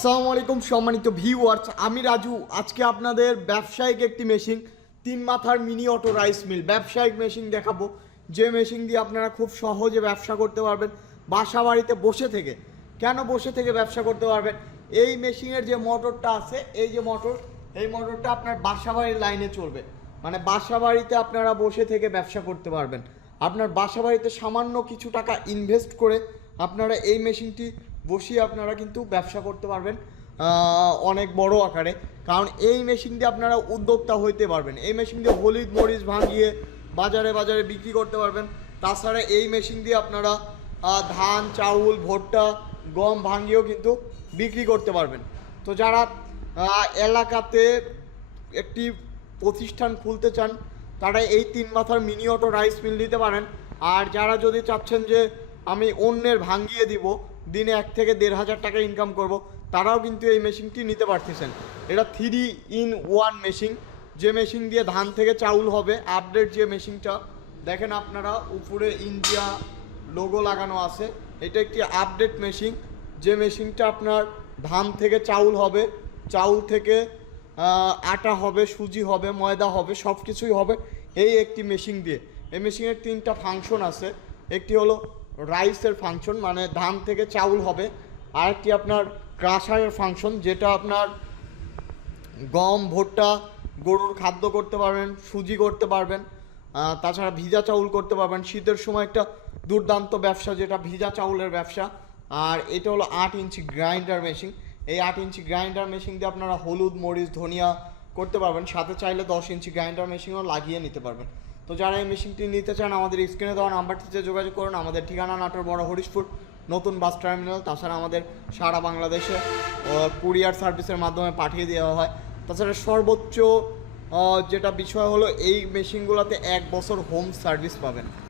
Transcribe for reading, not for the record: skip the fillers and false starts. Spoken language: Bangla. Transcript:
আসসালামু আলাইকুম সম্মানিত ভিউয়ার্স, আমি রাজু। আজকে আপনাদের ব্যবসায়িক একটি মেশিন, 3 মাথার মিনি অটো রাইস মিল ব্যবসায়িক মেশিন দেখাবো, যে মেশিন দিয়ে আপনারা খুব সহজে ব্যবসা করতে পারবেন বাসা বাড়িতে বসে থেকে। কেন বসে থেকে ব্যবসা করতে পারবেন? এই মেশিনের যে মোটরটা আছে, এই যে মোটর, এই মোটরটা আপনার বাসা বাড়ির লাইনে চলবে, মানে বাসা বাড়িতে আপনারা বসে থেকে ব্যবসা করতে পারবেন। আপনার বাসা বাড়িতে সামান্য কিছু টাকা ইনভেস্ট করে আপনারা এই মেশিনটি বসিয়ে আপনারা কিন্তু ব্যবসা করতে পারবেন অনেক বড় আকারে। কারণ এই মেশিন দিয়ে আপনারা উদ্যোক্তা হইতে পারবেন। এই মেশিন দিয়ে হলুদ মরিচ ভাঙিয়ে বাজারে বাজারে বিক্রি করতে পারবেন। তাছাড়া এই মেশিন দিয়ে আপনারা ধান, চাউল, ভুট্টা, গম ভাঙিয়েও কিন্তু বিক্রি করতে পারবেন। তো যারা এলাকাতে একটি প্রতিষ্ঠান খুলতে চান, তারা এই 3 মাথার মিনি অটো রাইস মিল নিতে পারেন। আর যারা যদি চাচ্ছেন যে আমি অন্যের ভাঙিয়ে দিব, দিনে 1 থেকে 1,500 টাকা ইনকাম করব, তারাও কিন্তু এই মেশিনটি নিতে পারতেছেন। এটা 3-in-1 মেশিন, যে মেশিন দিয়ে ধান থেকে চাউল হবে। আপডেট যে মেশিনটা দেখেন আপনারা, উপরে ইন্ডিয়া লোগো লাগানো আছে, এটা একটি আপডেট মেশিন। যে মেশিনটা আপনার ধান থেকে চাউল হবে, চাউল থেকে আটা হবে, সুজি হবে, ময়দা হবে, সব কিছুই হবে এই একটি মেশিন দিয়ে। এই মেশিনের 3টা ফাংশন আছে। একটি হলো রাইসের ফাংশন, মানে ধান থেকে চাউল হবে। আরেকটি আপনার ক্রাশারের ফাংশন, যেটা আপনার গম, ভুট্টা, গরুর খাদ্য করতে পারবেন, সুজি করতে পারবেন, তাছাড়া ভিজা চাউল করতে পারবেন। শীতের সময় একটা দুর্দান্ত ব্যবসা, যেটা ভিজা চাউলের ব্যবসা। আর এটা হলো 8 ইঞ্চি গ্রাইন্ডার মেশিন। এই 8 ইঞ্চি গ্রাইন্ডার মেশিন দিয়ে আপনারা হলুদ, মরিচ, ধনিয়া করতে পারবেন। সাথে চাইলে 10 ইঞ্চি গ্রাইন্ডার মেশিনও লাগিয়ে নিতে পারবেন। তো যারা এই মেশিনটি নিতে চান, আমাদের স্ক্রিনে দেওয়া নাম্বারটিতে যোগাযোগ করুন। আমাদের ঠিকানা নাটোর বড় হরিশপুর নতুন বাস টার্মিনাল। তাছাড়া আমাদের সারা বাংলাদেশে কুরিয়ার সার্ভিসের মাধ্যমে পাঠিয়ে দেওয়া হয়। তাছাড়া সর্বোচ্চ যেটা বিষয় হলো, এই মেশিনগুলোতে 1 বছর হোম সার্ভিস পাবেন।